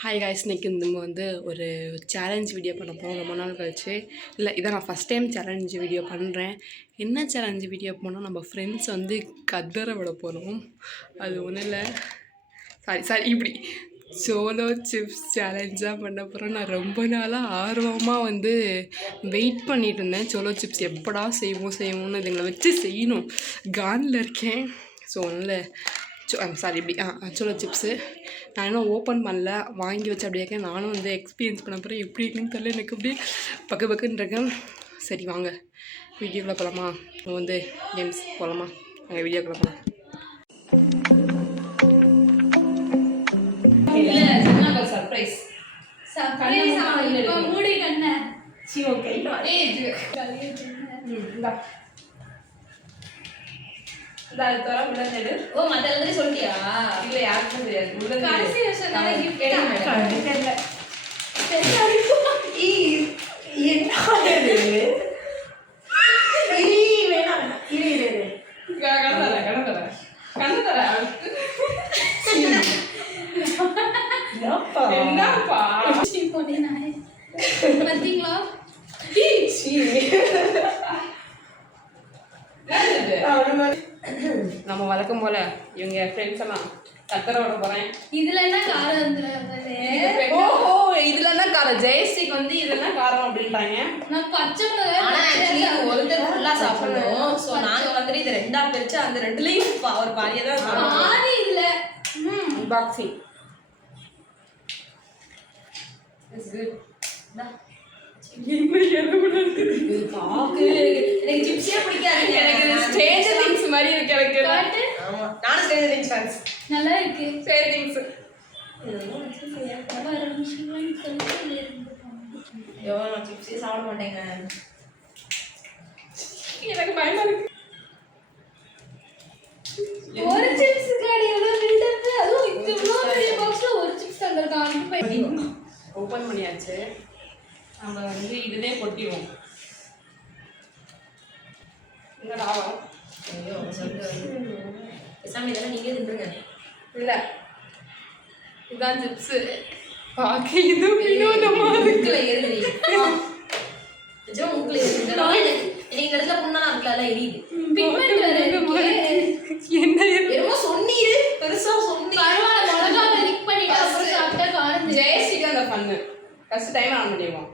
Hi guys, இன்றைக்கி நம்ம ஒரு சேலஞ்ச் வீடியோ பண்ண போகிறோம் ரொம்ப நாள் கழிச்சு. இல்லை, இதை நான் ஃபஸ்ட் டைம் சேலஞ்ச் வீடியோ பண்ணுறேன். என்ன சேலஞ்ச் வீடியோ போனால் நம்ம ஃப்ரெண்ட்ஸ் கதற விட போகிறோம். அது ஒன்றும் இல்லை, சாரி இப்படி சோலோ சிப்ஸ் சேலஞ்சாக பண்ண போகிறோம். நான் ரொம்ப நாளாக ஆர்வமாக வெயிட் பண்ணிட்டு இருந்தேன். சோலோ சிப்ஸ் எப்படா செய்வோம்னு இதுங்களை வச்சு செய்யணும் கானில் இருக்கேன். ஸோ ஒன்றும் சாரி இப்படி சோலோ சிப்ஸு நான் இன்னும் ஓப்பன் பண்ணல, வாங்கி வச்சு அப்படியே இருக்கேன். நானும் எக்ஸ்பீரியன்ஸ் பண்ண போகிறேன். எப்படி இருக்குன்னு தெரியல, எனக்கு அப்படியே பக்குன்னு இருக்கேன். சரி வாங்க வீடியோக்குள்ளே போகலாமா? நம்ம கேம்ஸ் போகலாமா? நாங்கள் வீடியோக்குள்ளே போகலாம். சர்ப்ரைஸ் மூடி கண்ண ஓ மத்தல சொல்லியா? இல்ல யாருக்கும் தெரியாது. கடைசி வருஷம் என்னப்பா பார்த்தீங்களா? நம்ம வழக்கம் போல இவங்க ஃப்ரெண்ட்ஸ் எல்லாம் கத்தரோட போறேன். இதுல என்ன காரம்? ஓஹோ, இதுல என்ன காரம்? ஜெயஸ்ரீக்கு இதெல்லாம் காரம் அப்படின்ட்டாங்க. நான் பச்சை மிளகாய் ஒருத்தர் ஃபுல்லா சாப்பிடுவோம். சோ நாங்க இது ரெண்டா பிரிச்சு அந்த ரெண்டுலயும் ஒரு பாதியை தான் பாதி இல்ல. Boxing is good. எனக்கு சிப்ஸே பிடிக்காது. எனக்கு ஸ்ட்ரேஞ்சர் திங்ஸ் மாதிரி இருக்கு. எனக்கு ஆமா, நானும் ஸ்ட்ரேஞ்சர் திங்ஸ் ஃபேன்ஸ். நல்லா இருக்கு ஸ்ட்ரேஞ்சர் திங்ஸ். ஐயோ, நான் சிப்ஸே சாப்பிட மாட்டேங்க. எனக்கு பயமா இருக்கு. ஒரு சிப்ஸ் காடி எவ்வளவு பில்டப். அதுவும் இவ்வளவு பெரிய பாக்ஸ்ல ஒரு சிப்ஸ் தந்திருக்காங்க. ஓபன் பண்ணியாச்சு. நம்ம இதுலயே கொட்டிடுவோம். என்னடா ஆகும்? ஐயோ, பேசாம இதெல்லாம் நீங்களே தின்றுங்க. இல்ல, இதுதான் சிப்ஸ். பாக்க இது வினோதமா இருக்குல ஏறுது. நிஜம் உங்களை நீங்க இடத்துல புண்ணா இருக்கல எரியுது. பிக்மெண்ட் வேற இருக்கு. என்ன என்னமோ சொன்னீரு, பெருசா சொன்னீ. பரவாயில்லை, மிளகாய் லிக் பண்ணிட்டு அப்புறம் சாப்பிட்டா காரம். ஜெயஸ்ரீக்கு அந்த பண்ணு ஃபர்ஸ்ட் டைம் ஆன் பண்ணிடுவோம்.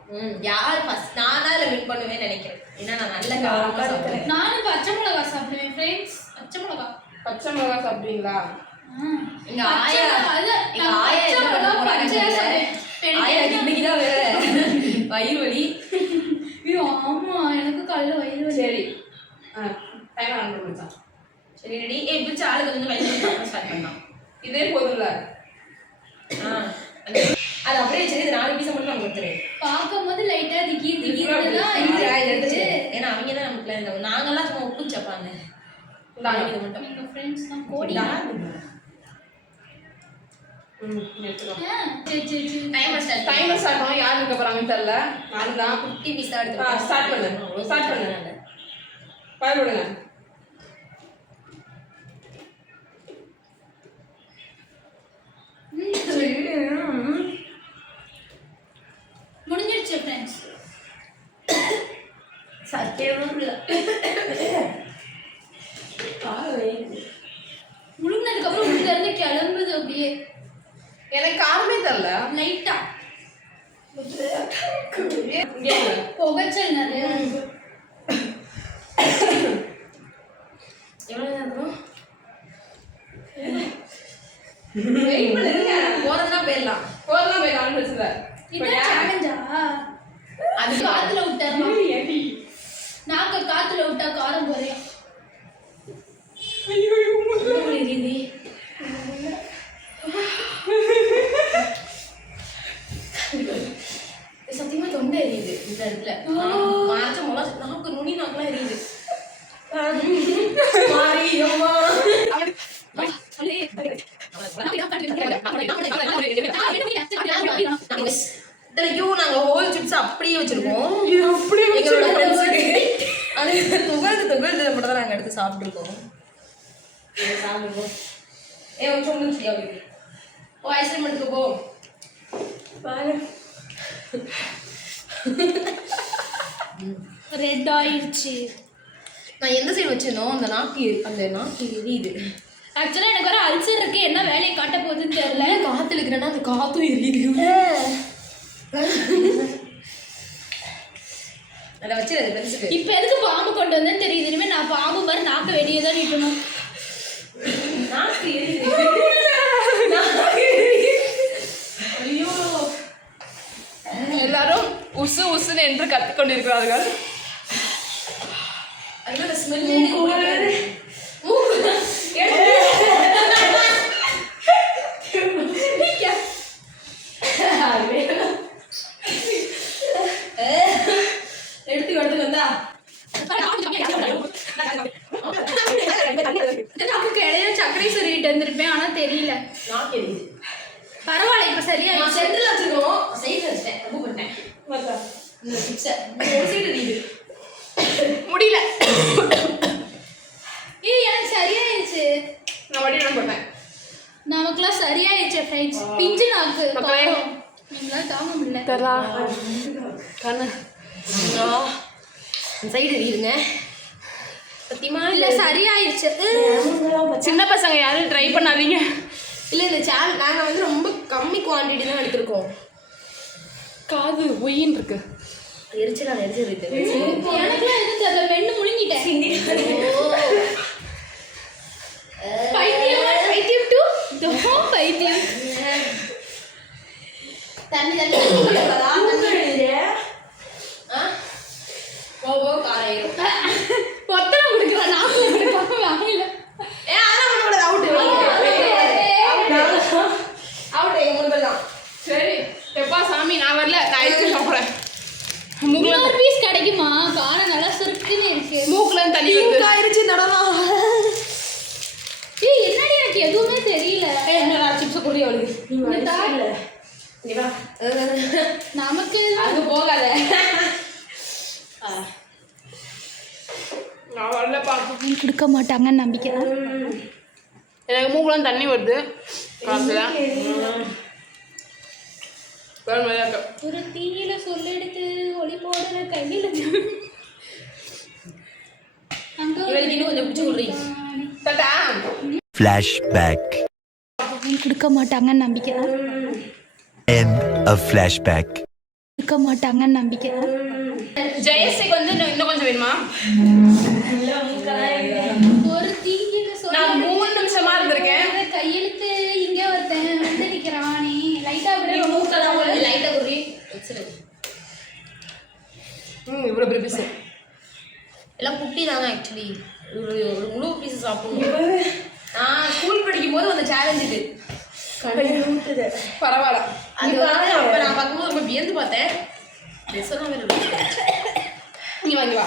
யார் ஃபர்ஸ்ட்? நானா இல்ல வின் பண்ணுவேன்னு நினைக்கிறேன். ஏன்னா நான் நல்ல காரமா சாப்பிடுறேன். நானும் பச்சை மிளகாய் சாப்பிடுவேன் ஃப்ரெண்ட்ஸ். பச்சை மிளகாய் சாப்பிடுவீங்களா? எங்க ஆயா இன்னைக்குதான் வேற வயிறு வலி. ஆமா, எனக்கு காலையில வயிறு வலி. சரி டைம் ஆன் பண்ணிச்சா? சரி ரெடி. பிடிச்ச ஆளுக்கு வயிறு ஸ்டார்ட் பண்ணலாம். இதே போதும்ல? அது அப்படியே சரி. இது 4 பீஸை மட்டும் நம்ம கொடுத்துருவேன். பார்க்கும்போது லைட்டா திக்கிதான் எடுத்துச்சு. ஏன்னா அவங்க தான் நமக்கு நாங்கெல்லாம் சும்மா உப்பு சப்பாங்க. இது மட்டும் எங்க ஃப்ரெண்ட்ஸ் தான் கோடி. டைமர் ஸ்டார்ட் பண்ணோம். யார் இருக்க போறாங்கன்னு தெரியல. நான் தான் குட்டி பீஸா எடுத்து ஸ்டார்ட் பண்ணுங்க. பாருங்க. முடிஞ்சிடுச்சு ஃப்ரெண்ட்ஸ். சத்தியமும் இல்லை. முழுங்கினதுக்கு அப்புறம் உள்ள இருந்து கிளம்புது அப்படியே. எனக்கு காரமே தெரியல. லைட்டா புகைச்சல் நிறைய. எவ்வளவு நேரம் வெயிட் பண்ணுங்க. போறதுனா போயிடலாம். பிரச்சனை. இதான் சேலஞ்சா? அது காத்துல விட்டாருமா? நாக்க காத்துல விட்டா காரம் குறையும். சத்தியமா தொண்டை எரியுது இந்த இடத்துல. மாச்ச முளை நாக்கு நுனி நாக்கெல்லாம் எரியுது. இத்தனைக்கும் நாங்க ஹோல் சிப்ஸ் அப்படியே வச்சிருக்கோம். துகள்ந்து மட்டும் தான் நாங்க எடுத்து சாப்பிட்டுருக்கோம். சாப்பிடுவோம். கொஞ்சம் முடிச்சியா? ஓ ஐஸ்கிரீம் எடுத்துக்கோ. ரெட் ஆயிடுச்சு. நான் எந்த சைடு வச்சிருந்தோம் அந்த நாக்கு எரியுது. ஆக்சுவலாக எனக்கு வர அல்சர் இருக்கு, என்ன வேலையை காட்ட போகுதுன்னு தெரியல. காத்துல இருக்கிறேன்னா அந்த காத்தும் எரியுது. அதை வச்சு அது பெருசுக்கு. இப்போ எதுக்கு பாம்பு கொண்டு வந்தேன்னு தெரியுது. இனிமேல் நான் பாம்பு மாதிரி நாக்க வெளியே தான் நிற்கணும். நாக்கு எரியுது. ஐயோ, எல்லாரும் உசு உசுன்னு என்று கற்றுக்கொண்டிருக்கிறார்கள். ஐயோ அந்த ஸ்மெல் எடுத்து வந்தா நமக்கு இடையில சர்க்கரை சொல்லிட்டு வந்திருப்பேன், ஆனால் தெரியல. நாக்கு எரியுது. பரவாயில்ல, இப்போ சரியா நான் சென்டர்ல வச்சிருக்கோம், சைடுல வச்சிட்டேன். ரொம்ப பண்ணேன் இந்த சிப்ஸை ஒரு சைடு எரியுது. முடியல. எனக்கு சரியாயிடுச்சு. நான் வடி நான் போட்டேன். நமக்குலாம் சரியாயிடுச்சு ஃப்ரெண்ட்ஸ். பிஞ்சு நாக்கு மக்களே. எங்களால் தாங்க முடியல. தெரலா கண்ணு சைடு எரியுதுங்க சத்தியமா. இல்லை சரியாயிடுச்சு. சின்ன பசங்க யாரும் ட்ரை பண்ணாதீங்க. இல்லை இந்த சேனல் நாங்கள் வந்து ரொம்ப கம்மி குவான்டிட்டி தான் எடுத்திருக்கோம். காது ஒயின்னு இருக்கு. எரிச்சலான எரிச்சல் இருக்கு. எனக்குலாம் எதுவும் தெரியல, மென்னு முழுங்கிட்டேன். பைத்தியம் பைத்தியம் டூ பைத்தியம். தண்ணி தண்ணி காரையும் பொத்தனை கொடுக்குறா. நாக்கு கொடுக்காம வாங்கல. சரி எப்பா சாமி நான் வரல, நான் ஐஸ்கிரீம் சாப்பிட்றேன். மூக்குல இன்னொரு பீஸ் கிடைக்குமா? காரம் நல்லா சுருக்குன்னு இருக்கு. மூக்குல இருந்து தண்ணி வருது. ஆயிடுச்சு நடலாம். என்னடி எனக்கு எதுவுமே தெரியல. சிப்ஸ் கூடிய அவளுக்கு நமக்கு அது போகாத. நான் வரலப்பா. கொடுக்க மாட்டாங்கன்னு நம்பிக்கை தான். எனக்கு மூக்குல இருந்து தண்ணி வருது. காசுல ஒரு தீயில சொல்ல எடுத்து ஒளி போடுற கையில் கொஞ்சம் பிடிச்சி விடுறீங்க. Flashback. கொடுக்க மாட்டாங்கன்னு நம்பிக்கை தான். End of flashback. கொடுக்க மாட்டாங்கன்னு நம்பிக்கை தான். ஜெயஸ்ரீக்கு வந்து இன்னும் கொஞ்சம் வேணுமா? ஒரு தீயில சொல்ல நான் 3 நிமிஷமா இருந்திருக்கேன். கையெழுத்து இங்க ஒருத்தன் வந்து நிக்கிறானே. லைட்டா விட மூக்கெல்லாம் லைட்டா குறி இவ்வளோ பெரிய பீஸ் எல்லாம் குட்டி தாங்க. ஆக்சுவலி ஒரு முழு பீஸ் சாப்பிடணும். நான் ஸ்கூல் படிக்கும் போது அந்த சேலஞ்ச் இது பரவாயில்ல. அது வந்து அப்போ நான் பார்க்கும்போது ரொம்ப வியந்து பார்த்தேன். ட்ரெஸ்ஸெல்லாம் வேறு நீ வாங்கி வா.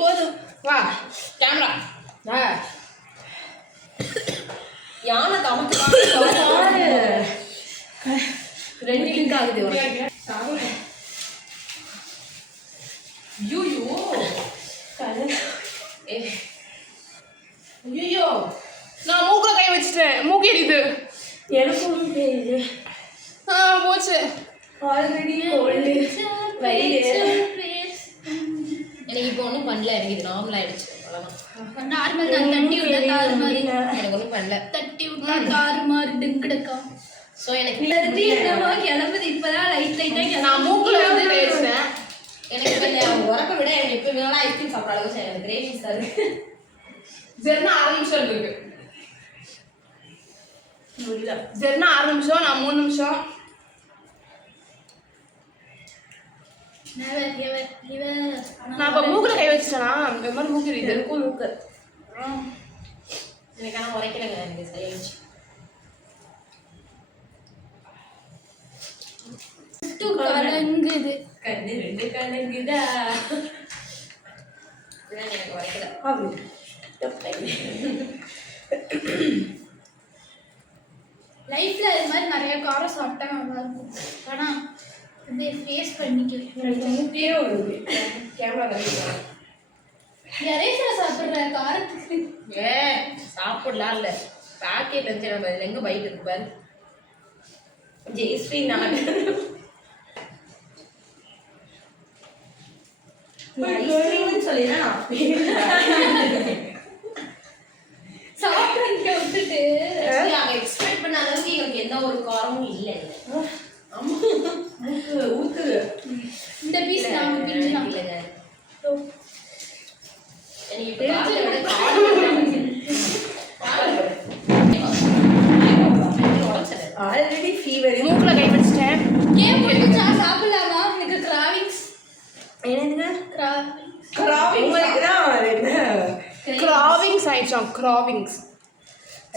போதும். வா கேமரா வா. யானை தமக்கு 2 லிங்க் ஆகுது. ஐயோ நான் மூக்குல கை வச்சுட்டேன். மூக்கு எரியுது. எனக்கும் தெரியுது. போச்சு. ஆல்ரெடி எனக்கு இப்போ ஒன்றும் பண்ணல. எனக்கு இது நார்மல் ஆயிடுச்சு. அவ்வளோதான். நார்மல் தான். தட்டி விட்டா தாறு மாதிரி. எனக்கு ஒன்றும் பண்ணல. தட்டி விட்டா தாறு மாதிரி டிங்கிடக்கா. ஸோ எனக்கு என்னமோ கிளம்புது. இப்போதான் லைட் லைட்டாக நான் மூக்குல வந்து கை வச்சிட்டேன். எனக்கு இப்போ உரப்பை விட எனக்கு இப்போ வேணாலும் ஐஸ்கிரீம் சாப்பிட்ற அளவுக்கு எனக்கு கிரேவிங்ஸ் தான் இருக்கு. ஜெர்னா 6 நிமிஷம் இருக்கு. ஜெர்னா 6 நிமிஷம், நான் 3 நிமிஷம். நான் இப்போ மூக்குல கை வச்சிட்டேனா இந்த மாதிரி மூக்கு எரியுது. எனக்கும் மூக்கு எனக்கு ஆனால் உரைக்கலைங்க. எனக்கு சரியாயிடுச்சு. கலங்குது. கண்ணு 2 கலங்குதா. எனக்கு உரைக்கல. லைஃப்ல இது மாதிரி நிறைய காரம் சாப்பிட்டா நல்லா இருக்கும். ஆனால் வந்து ஃபேஸ் பண்ணிக்கலாம். கேமரா எரேசரை சாப்பிட்ற காரத்துக்கு சாப்பிடலாம் இல்லை. பேக்கெட்ல இருந்து நம்ம எங்கே பைட் இருக்கு பாரு. ஜெயஸ்ரீ நான் ஐஸ்கிரீம்னு சொல்லினா சாப்பிட்டு விட்டுட்டு நாங்க எக்ஸ்பெக்ட் பண்ண அளவுக்கு எங்களுக்கு எந்த ஒரு காரமும் இல்லை. ஆமா ஊத்து இந்த பீஸ் நாம பிரிஞ்சலாம். இல்லைங்க ஆல்ரெடி ஃபீவர். மூக்கில் கை வச்சிட்டேன். கேம் முடிஞ்சா சாப்பிடலாமா? எனக்கு கிராவிங்ஸ். என்னதுங்க? கிராவிங்ஸ். உங்களுக்கு தான் என்ன கிராவிங்ஸ் ஆயிடுச்சோம். கிராவிங்ஸ்.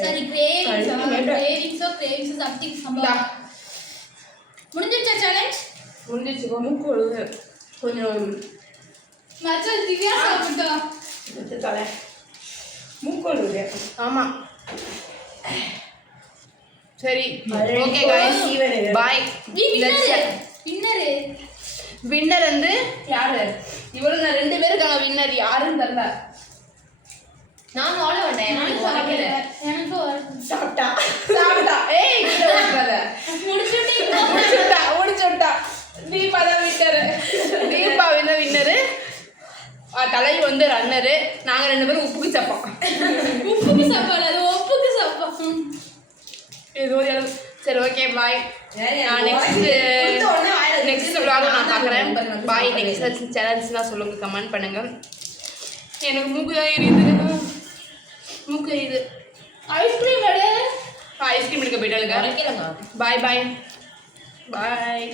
சரி கிரேவிங்ஸோ சம்திங் சம்பளம். முடிஞ்சிருச்சா சேலஞ்ச்? முடிஞ்சிச்சு. மூக்கு ஒழுங்கு கொஞ்சம் மச்சான் திவ்யா சாப்பிட்டோம். தலை மூக்கு ஒழுங்கு. ஆமாம் சரி Already ஓகே கைஸ் fever. பாய். வின்னரு வின்னர் வந்து யாரு? இவளுங்க 2 பேர் இருக்காங்க. வின்னர் யாருன்னு தெரியல. நான் வாழ வேண்டேன். எனக்கு வரல. எனக்கு சாப்பிட்டா ஏய் கீழே விட்டுறாத. முடிச்சுட்டா தீபா தான் வின்னரு. தீபா வின்னரு. தலை வந்து ரன்னரு. நாங்க 2 பேரும் உப்புக்கு சப்போம். உப்புக்கு சாப்பாடு அது ஒப்புக்கு சாப்பாடு. ஏதோ சரி ஓகே பாய். நான் நெக்ஸ்ட் vlog நான் பார்க்குறேன். பாய். நெக்ஸ்ட் சேலஞ்ச்லாம் சொல்லுங்க, கமெண்ட் பண்ணுங்க. எனக்கு மூக்கு தான் எரியுது. மூக்கு எரியுது. ஐஸ்கிரீம் கிடையாது. ஐஸ்கிரீம் எடுக்க போயிட்டாளுங்க. உரைக்கலங்க. பாய் பாய் பாய்.